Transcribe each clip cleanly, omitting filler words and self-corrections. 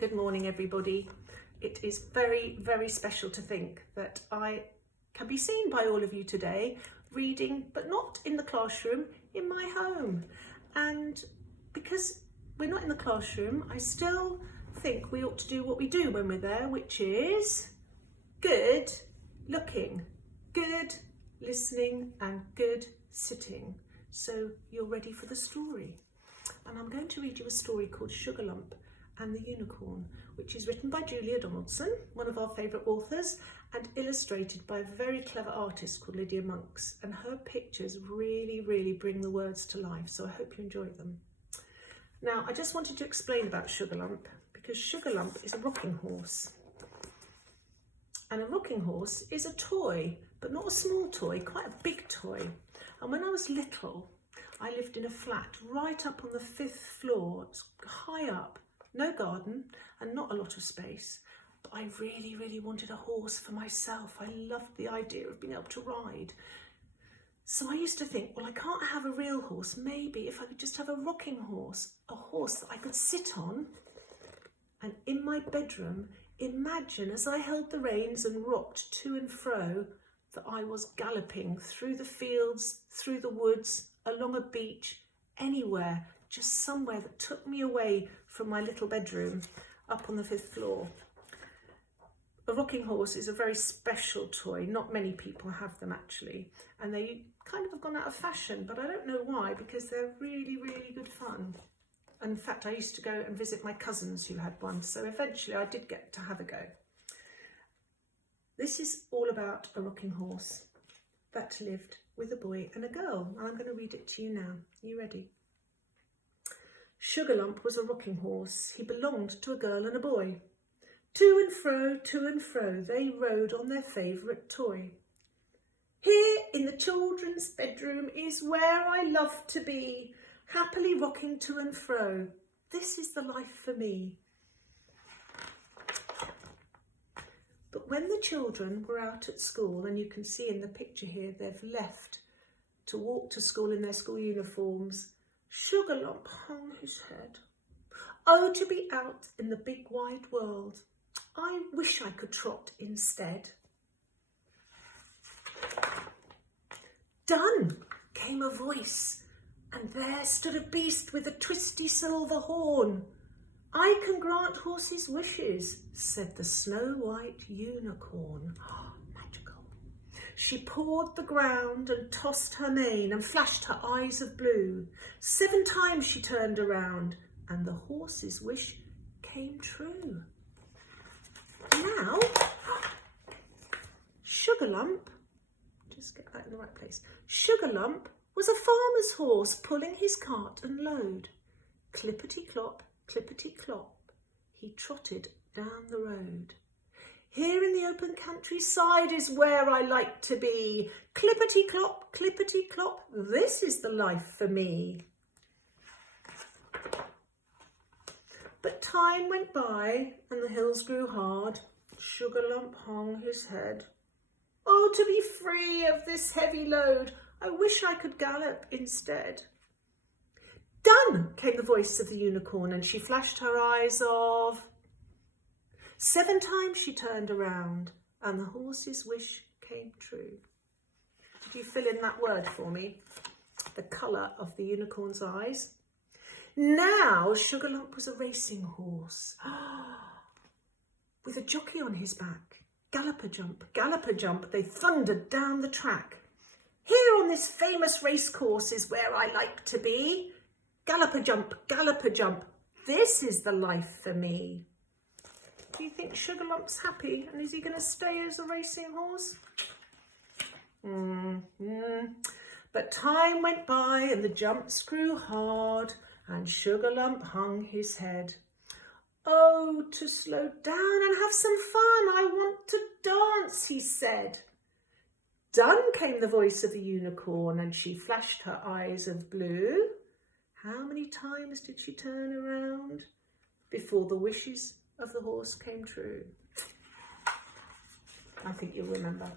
Good morning, everybody. It is very, very special to think that I can be seen by all of you today reading, but not in the classroom, in my home. And because we're not in the classroom, I still think we ought to do what we do when we're there, which is good looking, good listening, and good sitting. So you're ready for the story. And I'm going to read you a story called Sugarlump and the Unicorn, which is written by Julia Donaldson, one of our favourite authors, and illustrated by a very clever artist called Lydia Monks. And her pictures really, really bring the words to life, so I hope you enjoy them. Now, I just wanted to explain about Sugarlump, because Sugarlump is a rocking horse. And a rocking horse is a toy, but not a small toy, quite a big toy. And when I was little, I lived in a flat right up on the 5th floor, it's high up. No garden and not a lot of space, but I really, really wanted a horse for myself. I loved the idea of being able to ride. So I used to think, well, I can't have a real horse. Maybe if I could just have a rocking horse, a horse that I could sit on, and in my bedroom, imagine as I held the reins and rocked to and fro that I was galloping through the fields, through the woods, along a beach, anywhere, just somewhere that took me away from my little bedroom up on the 5th floor. A rocking horse is a very special toy. Not many people have them actually, and they kind of have gone out of fashion, but I don't know why, because they're really, really good fun. And in fact, I used to go and visit my cousins who had one, so eventually I did get to have a go. This is all about a rocking horse that lived with a boy and a girl, and I'm going to read it to you now. Are you ready? Sugarlump was a rocking horse. He belonged to a girl and a boy. To and fro, they rode on their favourite toy. Here in the children's bedroom is where I love to be, happily rocking to and fro. This is the life for me. But when the children were out at school, and you can see in the picture here, they've left to walk to school in their school uniforms, Sugarlump hung his head. Oh, to be out in the big wide world. I wish I could trot instead. Done, came a voice, and there stood a beast with a twisty silver horn. I can grant horses wishes, said the snow-white unicorn. Oh, magical. She pawed the ground and tossed her mane and flashed her eyes of blue. 7 times she turned around, and the horse's wish came true. Now, Sugarlump, just get that in the right place. Sugarlump was a farmer's horse pulling his cart and load. Clippity-clop, clippity-clop, he trotted down the road. Here in the open countryside is where I like to be. Clippity-clop, clippity-clop, this is the life for me. But time went by and the hills grew hard. Sugarlump hung his head. Oh, to be free of this heavy load, I wish I could gallop instead. Done, came the voice of the unicorn, and she flashed her eyes of. 7 times she turned around, and the horse's wish came true. Did you fill in that word for me? The colour of the unicorn's eyes. Now Sugarlump was a racing horse with a jockey on his back. Gallop a jump, they thundered down the track. Here on this famous racecourse is where I like to be. Gallop a jump, this is the life for me. Do you think Sugarlump's happy, and is he going to stay as a racing horse? But time went by and the jumps grew hard, and Sugarlump hung his head. Oh, to slow down and have some fun, I want to dance, he said. Done, came the voice of the unicorn, and she flashed her eyes of blue. How many times did she turn around before the wishes of the horse came true? I think you'll remember.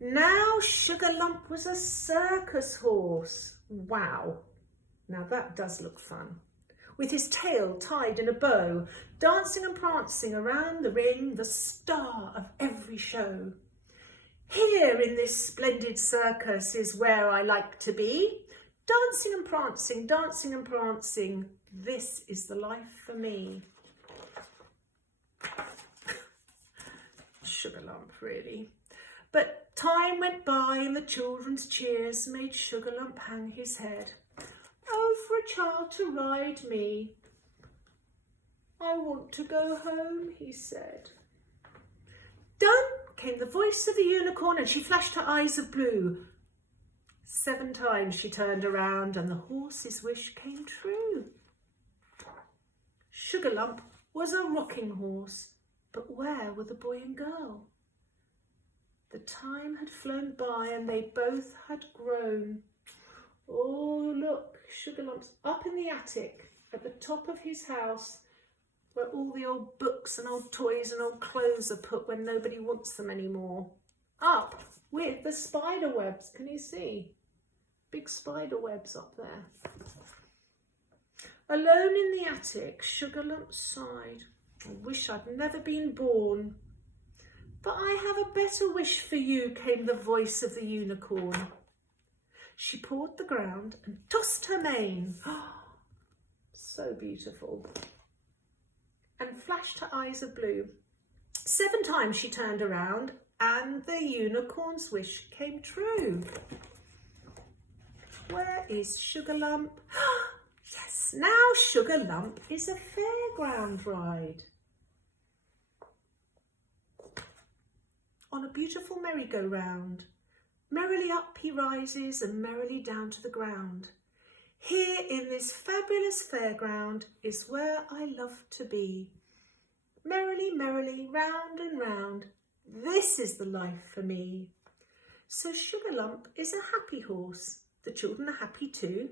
Now Sugarlump was a circus horse. Wow, now that does look fun. with his tail tied in a bow, dancing and prancing around the ring, the star of every show. Here in this splendid circus is where I like to be, dancing and prancing, dancing and prancing. This is the life for me. Sugarlump, really. But time went by and the children's cheers made Sugarlump hang his head. Oh, for a child to ride me. I want to go home, he said. Done, came the voice of the unicorn, and she flashed her eyes of blue. 7 times she turned around and the horse's wish came true. Sugarlump was a rocking horse, but where were the boy and girl? The time had flown by and they both had grown. Oh, look, Sugarlump's up in the attic at the top of his house, where all the old books and old toys and old clothes are put when nobody wants them anymore. Up with the spider webs. Can you see? Big spider webs up there. Alone in the attic, Sugarlump sighed. I wish I'd never been born. But I have a better wish for you, came the voice of the unicorn. She pawed the ground and tossed her mane. So beautiful. And flashed her eyes of blue. 7 times she turned around and the unicorn's wish came true. Where is Sugarlump? Yes, now Sugarlump is a fairground ride. On a beautiful merry-go-round. Merrily up he rises and merrily down to the ground. Here in this fabulous fairground is where I love to be. Merrily, merrily, round and round, this is the life for me. So Sugarlump is a happy horse, the children are happy too,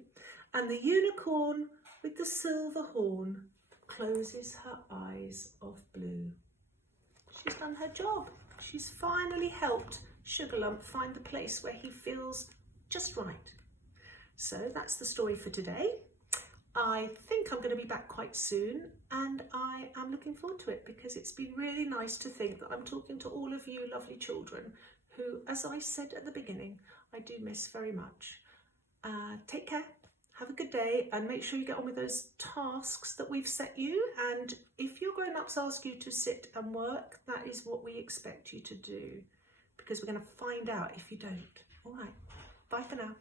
and the unicorn with the silver horn closes her eyes of blue. She's done her job. She's finally helped Sugarlump find the place where he feels just right. So that's the story for today. I think I'm going to be back quite soon and I am looking forward to it because it's been really nice to think that I'm talking to all of you lovely children who, as I said at the beginning, I do miss very much. Take care, have a good day, and make sure you get on with those tasks that we've set you. And if your grown-ups ask you to sit and work, that is what we expect you to do, because we're going to find out if you don't. All right, bye for now.